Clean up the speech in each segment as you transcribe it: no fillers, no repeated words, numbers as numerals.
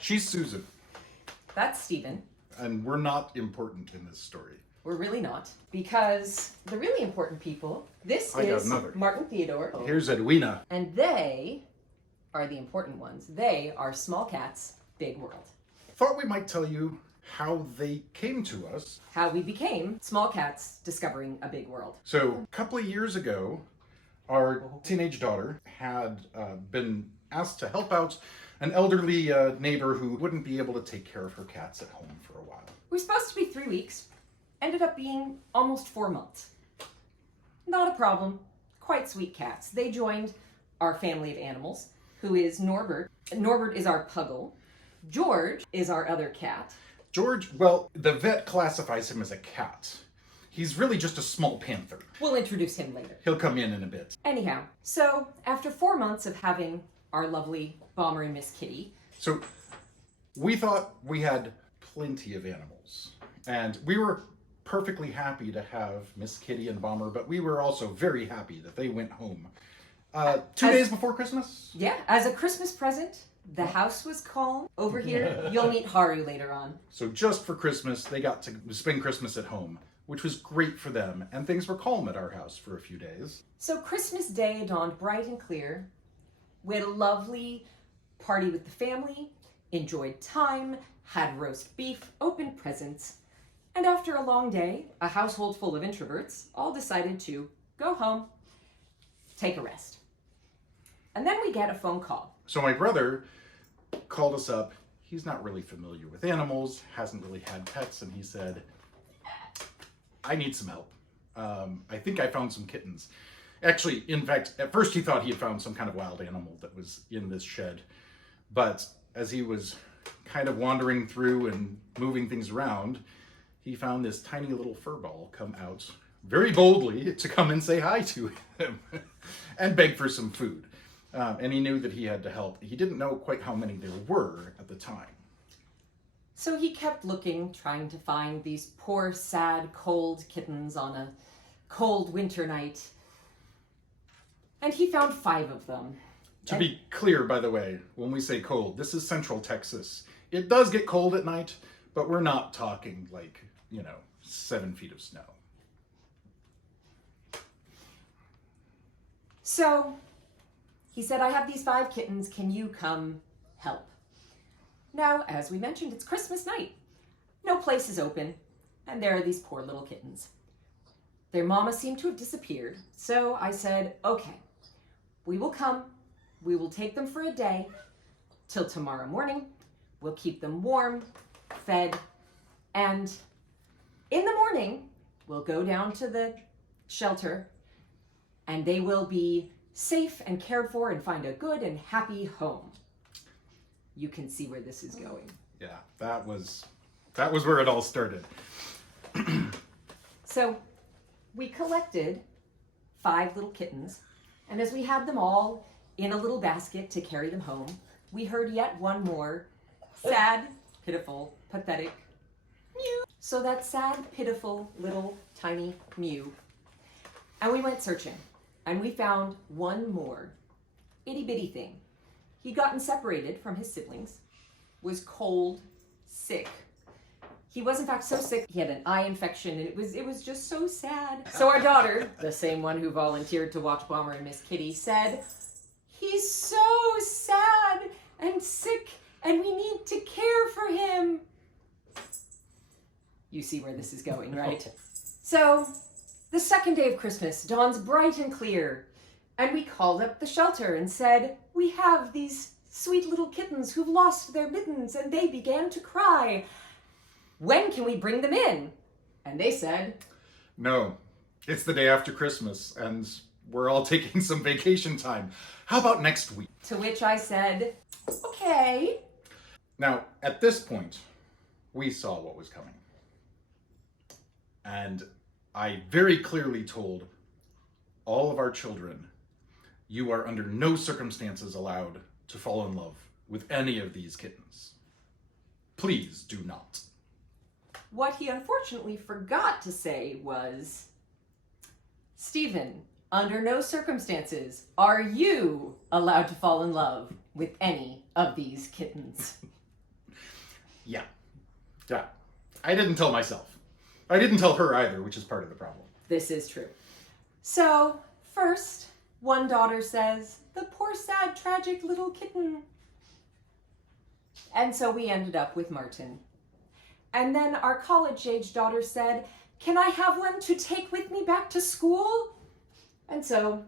She's Susan, That's Stephen. and we're not important in this story. We're really not. Because the really important people, this I got is another. Martin Theodore. Here's Edwina. And they are the important ones. They are Small Cats, Big World. Thought we might tell you how they came to us. How we became Small Cats Discovering a Big World. So, a couple of years ago, our teenage daughter had been asked to help out an elderly neighbor who wouldn't be able to take care of her cats at home for a while. It was supposed to be 3 weeks. Ended up being almost 4 months. Not a problem. Quite sweet cats. They joined our family of animals, who is Norbert. Norbert is our puggle. George is our other cat. George, well, the vet classifies him as a cat. He's really just a small panther. We'll introduce him later. He'll come in a bit. Anyhow, so after 4 months of having our lovely Bomber and Miss Kitty, So, we thought we had plenty of animals. And we were perfectly happy to have Miss Kitty and Bomber, but we were also very happy that they went home. 2 days before Christmas? yeah, as a Christmas present, the house was calm. Over here, you'll meet Haru later on. So just for Christmas, they got to spend Christmas at home, which was great for them, and things were calm at our house for a few days. So Christmas Day dawned bright and clear. We had a lovely party with the family, enjoyed time, had roast beef, opened presents, and after a long day, a household full of introverts all decided to go home, take a rest. And then we get a phone call. So my brother called us up. He's not really familiar with animals, hasn't really had pets, and he said, I need some help. I think I found some kittens. Actually, in fact, at first he thought he had found some kind of wild animal that was in this shed. But as he was kind of wandering through and moving things around, he found this tiny little fur ball come out very boldly to come and say hi to him and beg for some food. And he knew that he had to help. He didn't know quite how many there were at the time. So he kept looking, trying to find these poor, sad, cold kittens on a cold winter night. And he found 5 of them. To be clear, by the way, when we say cold, this is Central Texas. It does get cold at night, but we're not talking 7 feet of snow. So he said, I have these 5 kittens. Can you come help? Now, as we mentioned, it's Christmas night. No place is open, and there are these poor little kittens. Their mama seemed to have disappeared, so I said, okay, we will come. We will take them for a day till tomorrow morning. We'll keep them warm, fed, and in the morning, we'll go down to the shelter and they will be safe and cared for and find a good and happy home. You can see where this is going. Yeah, that was where it all started. So we collected 5 little kittens, and as we had them all in a little basket to carry them home, we heard yet one more sad, pitiful, pathetic mew. So that sad, pitiful, little, tiny mew. And we went searching, and we found one more itty-bitty thing. He'd gotten separated from his siblings, was cold, sick. He was in fact so sick, he had an eye infection, and it was just so sad. So our daughter, the same one who volunteered to watch Bomber and Miss Kitty, said, he's so sad and sick, and we need to care for him. You see where this is going, right? So, the second day of Christmas dawns bright and clear, and we called up the shelter and said, we have these sweet little kittens who've lost their mittens, and they began to cry. When can we bring them in? And they said, No, it's the day after Christmas, and we're all taking some vacation time. How about next week? to which I said, okay. Now, at this point, we saw what was coming. And I very clearly told all of our children, you are under no circumstances allowed to fall in love with any of these kittens. Please do not. What he unfortunately forgot to say was, Stephen, under no circumstances are you allowed to fall in love with any of these kittens. Yeah. Yeah. I didn't tell myself. I didn't tell her either, which is part of the problem. This is true. So, first, one daughter says, "The poor, sad, tragic little kitten." And so we ended up with Martin. And then our college-age daughter said, "Can I have one to take with me back to school?" And so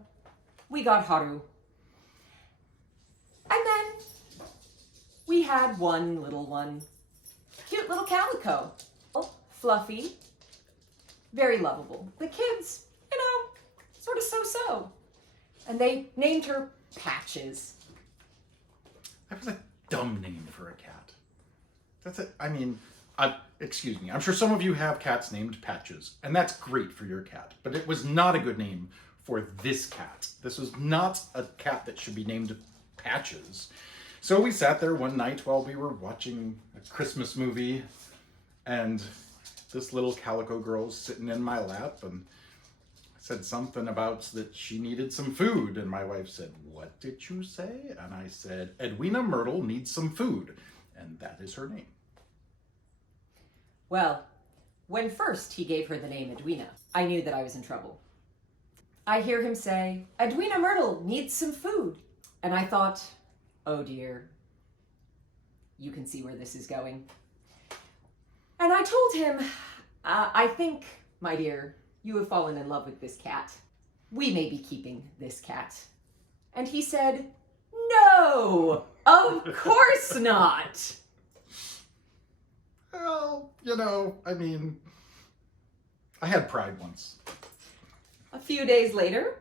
we got Haru. And then we had one little one. Cute little calico. Fluffy. Very lovable. The kids, sort of so-so. And they named her Patches. That was a dumb name for a cat. That's it. I mean, excuse me. I'm sure some of you have cats named Patches, and that's great for your cat. But it was not a good name for this cat. This was not a cat that should be named Patches. So we sat there one night while we were watching a Christmas movie, and this little calico girl's sitting in my lap and said something about that she needed some food. And my wife said, "What did you say?" And I said, "Edwina Myrtle needs some food." And that is her name. Well, when first he gave her the name Edwina, I knew that I was in trouble. I hear him say, "Edwina Myrtle needs some food." And I thought, oh dear, you can see where this is going. And I told him, "I think, my dear, you have fallen in love with this cat. We may be keeping this cat." And he said, "No, of course not." Well, I mean, I had pride once. A few days later,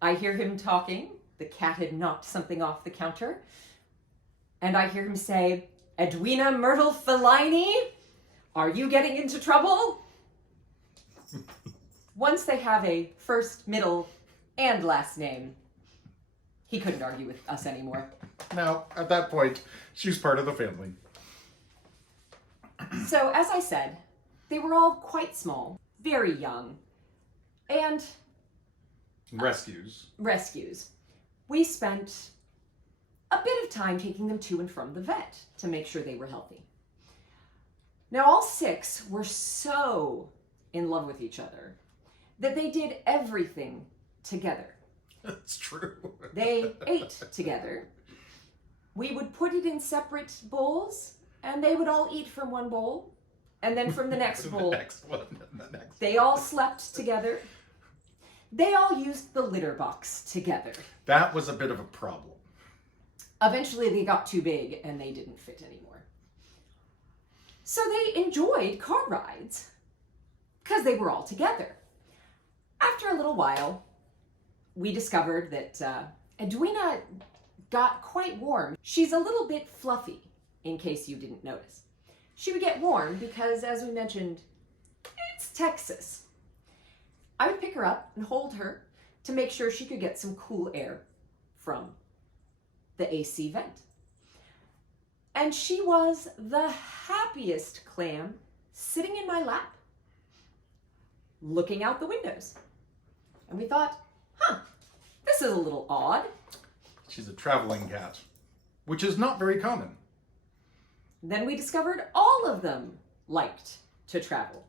I hear him talking. The cat had knocked something off the counter. And I hear him say, "Edwina Myrtle Fellaini, are you getting into trouble?" Once they have a first, middle, and last name, he couldn't argue with us anymore. Now, at that point, she's part of the family. So, as I said, they were all quite small, very young, and rescues. We spent a bit of time taking them to and from the vet to make sure they were healthy. Now, all six were so in love with each other that they did everything together. That's true. They ate together. We would put it in separate bowls, and they would all eat from one bowl, and then from the next bowl. The next one, and the next. They all slept together. They all used the litter box together. That was a bit of a problem. Eventually, they got too big, and they didn't fit anymore. So they enjoyed car rides, because they were all together. After a little while, we discovered that Edwina got quite warm. She's a little bit fluffy, in case you didn't notice. She would get warm because, as we mentioned, it's Texas. I would pick her up and hold her to make sure she could get some cool air from the AC vent. And she was the happiest clam sitting in my lap, looking out the windows. And we thought, this is a little odd. She's a traveling cat, which is not very common. Then we discovered all of them liked to travel.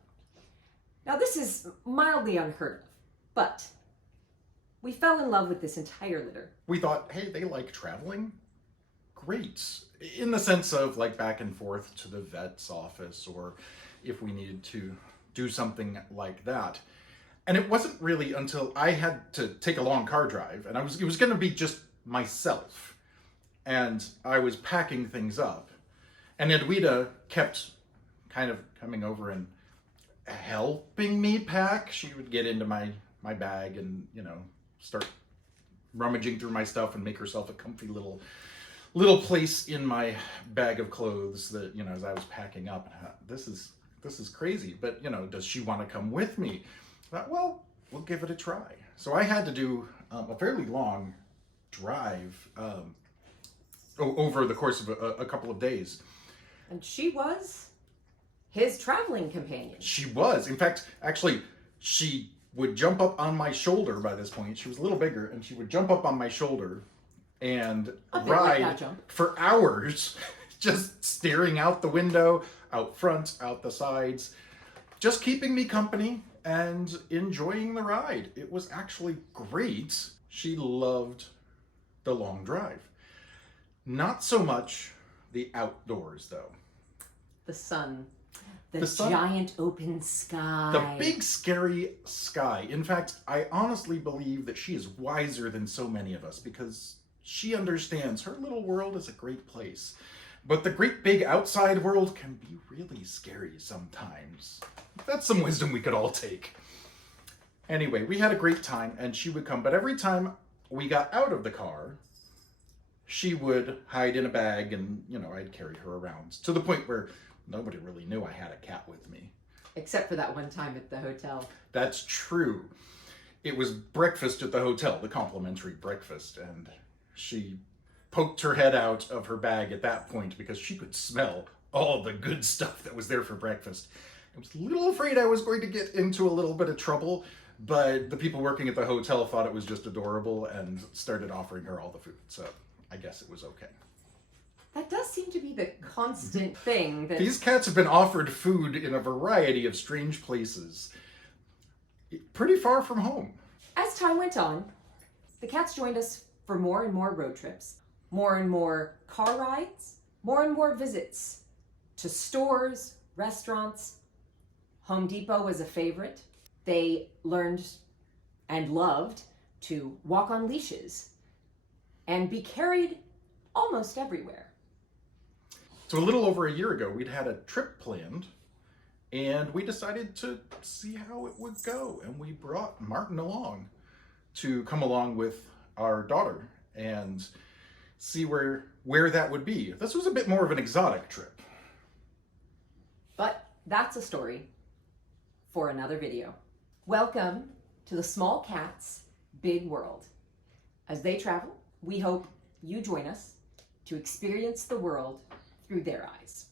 Now, this is mildly unheard of, but we fell in love with this entire litter. We thought, hey, they like traveling? Great. In the sense of like back and forth to the vet's office, or if we needed to do something like that. And it wasn't really until I had to take a long car drive, and it was going to be just myself, and I was packing things up, and Edwina kept kind of coming over and helping me pack. She would get into my bag and, start rummaging through my stuff and make herself a comfy little place in my bag of clothes that, as I was packing up. This is crazy, but, does she want to come with me? I thought, well, we'll give it a try. So I had to do a fairly long drive over the course of a couple of days. And she was his traveling companion. She was. In fact, actually, she would jump up on my shoulder by this point. She was a little bigger, and she would jump up on my shoulder and ride for hours just staring out the window, out front, out the sides, just keeping me company and enjoying the ride. It was actually great. She loved the long drive. Not so much the outdoors, though. The sun. The sun. Giant open sky. The big scary sky. In fact, I honestly believe that she is wiser than so many of us because she understands her little world is a great place. But the great big outside world can be really scary sometimes. That's some wisdom we could all take. Anyway, we had a great time and she would come, but every time we got out of the car, she would hide in a bag and, I'd carry her around to the point where nobody really knew I had a cat with me. Except for that one time at the hotel. That's true. It was breakfast at the hotel, the complimentary breakfast, and she poked her head out of her bag at that point because she could smell all the good stuff that was there for breakfast. I was a little afraid I was going to get into a little bit of trouble, but the people working at the hotel thought it was just adorable and started offering her all the food, so I guess it was okay. That does seem to be the constant thing. That These cats have been offered food in a variety of strange places, pretty far from home. As time went on, the cats joined us for more and more road trips, more and more car rides, more and more visits to stores, restaurants. Home Depot was a favorite. They learned and loved to walk on leashes and be carried almost everywhere. So a little over a year ago, we'd had a trip planned, and we decided to see how it would go. And we brought Martin along to come along with our daughter and see where that would be. This was a bit more of an exotic trip. But that's a story for another video. Welcome to the small cats' big world. As they travel, we hope you join us to experience the world through their eyes.